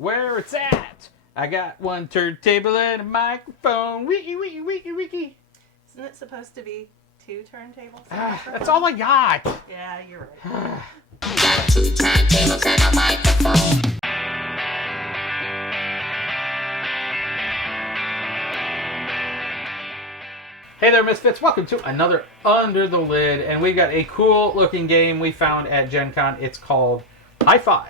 where it's at. I got one turntable and a microphone. Wiki, wiki, wiki, wiki. Isn't it supposed to be 2 turntables? That's all I got. Yeah, you're right. Got 2 turntables and a microphone. Hey there, Misfits. Welcome to another Under the Lid. And we've got a cool looking game we found at Gen Con. It's called HiFi.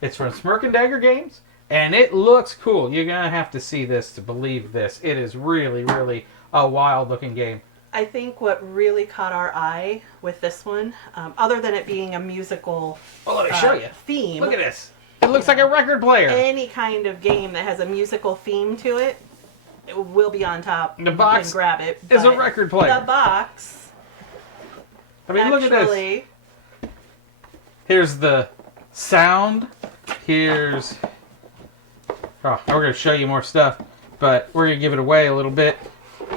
It's from Smirk and Dagger Games. And it looks cool. You're going to have to see this to believe this. It is really, really a wild looking game. I think what really caught our eye with this one, other than it being a musical let me show you. theme. Look at this. It looks like a record player. Any kind of game that has a musical theme to it, it will be on top. The box and grab it. is a record player. The box. I mean, look at this. Here's the sound. Here's... Oh, we're going to show you more stuff, but we're going to give it away a little bit.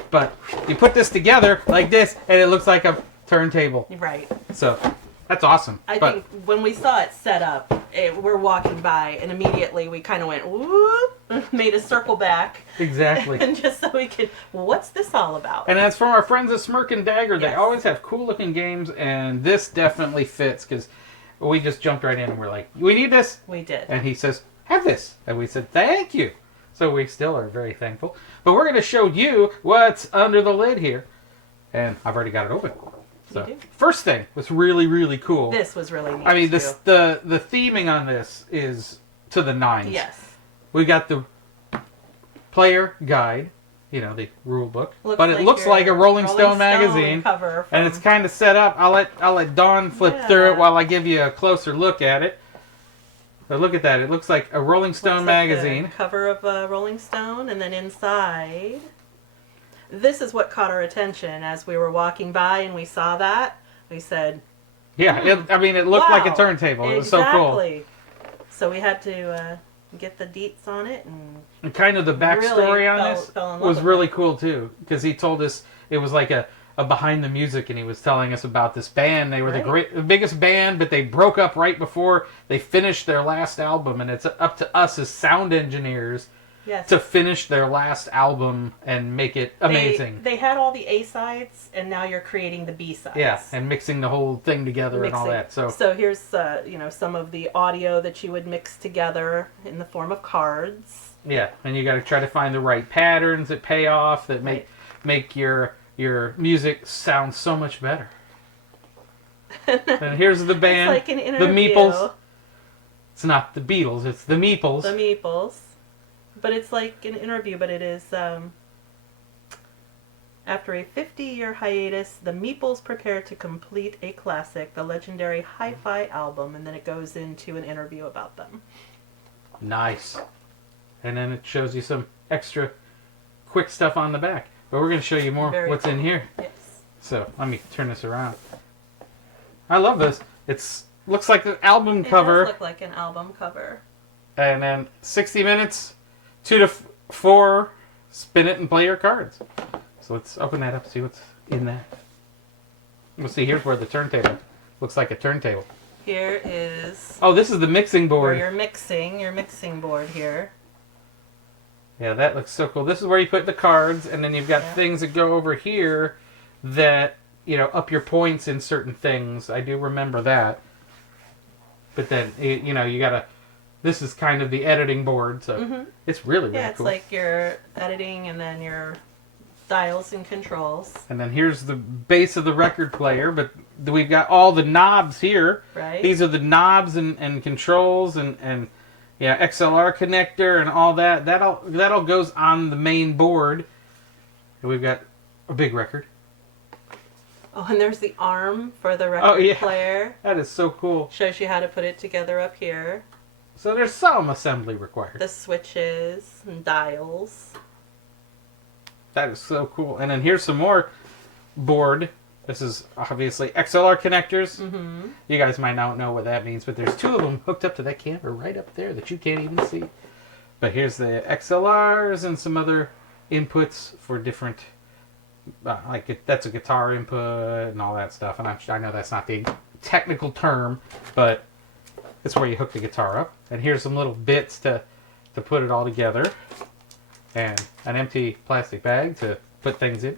But you put this together like this, and it looks like a turntable. Right. So, that's awesome. I think when we saw it set up, we're walking by, and immediately we kind of went, whoop, made a circle back. Exactly. And just so we could, what's this all about? And that's from our friends at Smirk and Dagger. Yes. They always have cool-looking games, and this definitely fits, because we just jumped right in, and we're like, we need this. We did. And he says, have this. And we said, thank you. So we still are very thankful. But we're going to show you what's under the lid here. And I've already got it open. So You do. First thing was really, really cool. This was really neat. I mean, too. the theming on this is to the nines. Yes. We got the player guide, you know, the rule book. Looks It looks like a Rolling Stone magazine. Cover And it's kind of set up. I'll let Dawn flip through it while I give you a closer look at it. But look at that. It looks like a Rolling Stone magazine. Like the cover of a Rolling Stone, and then inside, this is what caught our attention as we were walking by and we saw that. We said, Yeah, it looked like a turntable. It was so cool. Exactly. So we had to get the deets on it. And kind of the backstory really on fell this in love was with really cool, too. Because he told us it was like a behind the music, and he was telling us about this band. They were the biggest band, but they broke up right before they finished their last album, and it's up to us as sound engineers to finish their last album and make it amazing. They had all the A-sides, and now you're creating the B-sides. Yeah, and mixing the whole thing together and all that. So here's some of the audio that you would mix together in the form of cards. Yeah, and you got to try to find the right patterns that pay off, that make your music sounds so much better. And here's the band, it's like an the interview. Meeples. It's not the Beatles, it's the Meeples. The Meeples. But it's like an interview, but it is, after a 50-year hiatus, the Meeples prepare to complete a classic, the legendary HiFi album, and then it goes into an interview about them. Nice. And then it shows you some extra quick stuff on the back. But we're going to show you more what's in here. Yes. So, let me turn this around. I love this. Looks like the album cover. It does look like an album cover. And then 60 minutes, 2 to 4, spin it and play your cards. So let's open that up, see what's in that. We'll see, here's where the turntable looks like a turntable. Here is... Oh, this is the mixing board. Where your mixing board here. Yeah, that looks so cool. This is where you put the cards, and then you've got things that go over here that, up your points in certain things. I do remember that. But then, you gotta... This is kind of the editing board, so it's really, really cool. Yeah, it's like your editing and then your dials and controls. And then here's the base of the record player, but we've got all the knobs here. Right. These are the knobs and controls and XLR connector and all that. That all goes on the main board. And we've got a big record. Oh, and there's the arm for the record player. That is so cool. Shows you how to put it together up here. So there's some assembly required. The switches and dials. That is so cool. And then here's some more board. This is obviously XLR connectors. Mm-hmm. You guys might not know what that means, but there's 2 of them hooked up to that camera right up there that you can't even see. But here's the XLRs and some other inputs for different, that's a guitar input and all that stuff. And I know that's not the technical term, but it's where you hook the guitar up. And here's some little bits to to put it all together, and an empty plastic bag to put things in.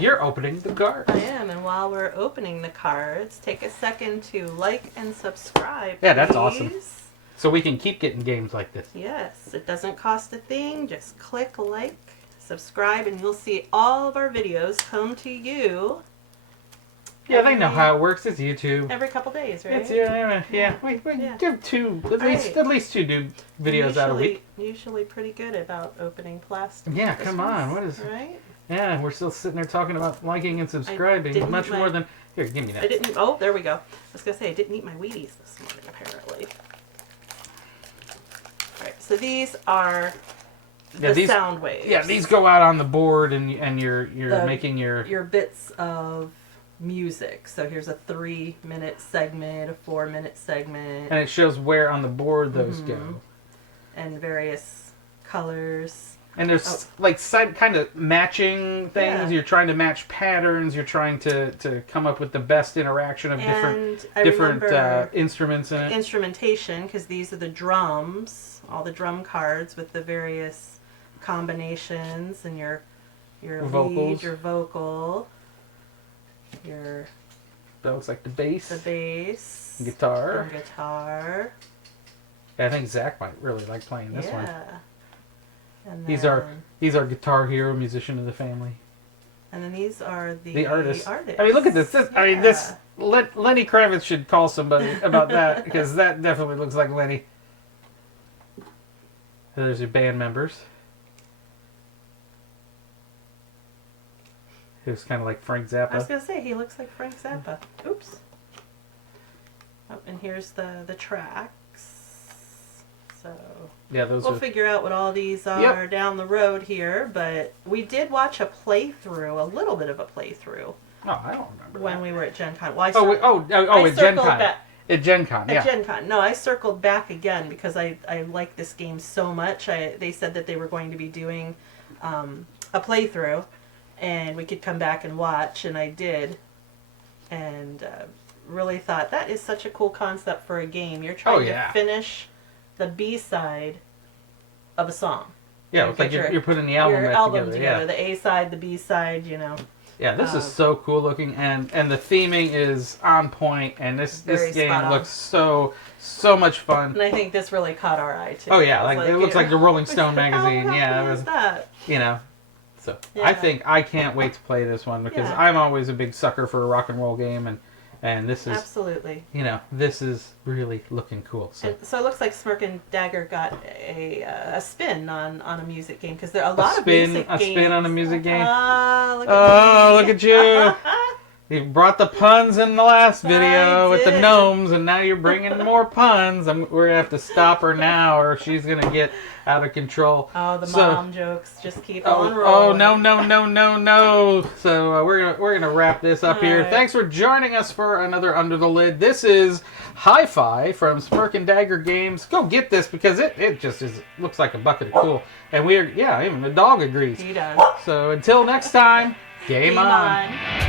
You're opening the cards. I am, and while we're opening the cards, take a second to like and subscribe. Yeah, that's awesome. please. So we can keep getting games like this. Yes, it doesn't cost a thing. Just click like, subscribe, and you'll see all of our videos come to you. Yeah, they know how it works. It's YouTube. Every couple days, right? It's yeah. We Yeah. give two Right. at least two new videos out a week. Usually pretty good about opening plastic. Yeah, This come one's- on. What is? Right? Yeah, we're still sitting there talking about liking and subscribing. didn't Much eat my- more than here. Give me I that. didn't. Oh, there we go. I was gonna say I didn't eat my Wheaties this morning. Apparently. All right. So these are Yeah, the these- sound waves. Yeah, these go out on the board, and you're The- making your bits of music. So here's a 3-minute segment, a 4-minute segment, and it shows where on the board those Mhm. go. and various colors. And there's like side kind of matching things. Yeah. You're trying to match patterns. You're trying to come up with the best interaction of And I different remember instruments in it. instrumentation, because these are the drums, all the drum cards with the various combinations, and your Vocals. lead, your vocal, your That looks like the bass, the bass, guitar. and guitar. Yeah, I think Zach might really like playing this one. And He's then, our guitar hero, musician of the family. and then these are The artist. artists. I mean, look at this. I mean, this. Yeah. Lenny Kravitz should call somebody about that because that definitely looks like Lenny. There's your band members. Who's kind of like Frank I was Zappa. gonna say he looks like Frank Zappa. Oops. Oh, and here's the tracks. So Yeah, those we'll are. figure out what all these are down the road here, but we did watch a playthrough, a little bit of a playthrough, Oh, I don't remember. when that. we were at Gen Con. Well, I At Gen circled Con. back- At Gen Con, At yeah. Gen Con. No, I circled back again because I like this game so much. They said that they were going to be doing a playthrough, and we could come back and watch, and I did. And really thought that is such a cool concept for a game. You're trying yeah. to finish the B-side of a song. Yeah, You it's like get you're putting the album your back album together. together. Yeah. The A-side, the B-side, you know. Yeah, this is so cool looking, and the theming is on point, and this Very game spot on. looks so much fun. And I think this really caught our eye, too. Oh yeah, I was like it looks like the Rolling Stone how magazine. cool Yeah, it is was, that? you know. So Yeah. I think I can't wait to play this one because Yeah. I'm always a big sucker for a rock and roll game, and this is Absolutely. this is really looking cool. So And so it looks like Smirk and Dagger got a spin on a music game, because there are a lot of music games. spin on a music game. Look at Oh, me. look at you! You brought the puns in the last video with the did. gnomes, and now you're bringing more puns. We're gonna have to stop her now, or she's gonna get out of control. Oh, the So- mom jokes just keep Oh, on oh rolling. no! So we're gonna wrap this up here. Alright. Thanks for joining us for another Under the Lid. This is HiFi from Smirk and Dagger Games. Go get this because it just looks like a bucket of cool. And even the dog agrees. He does. So until next time, game on. on.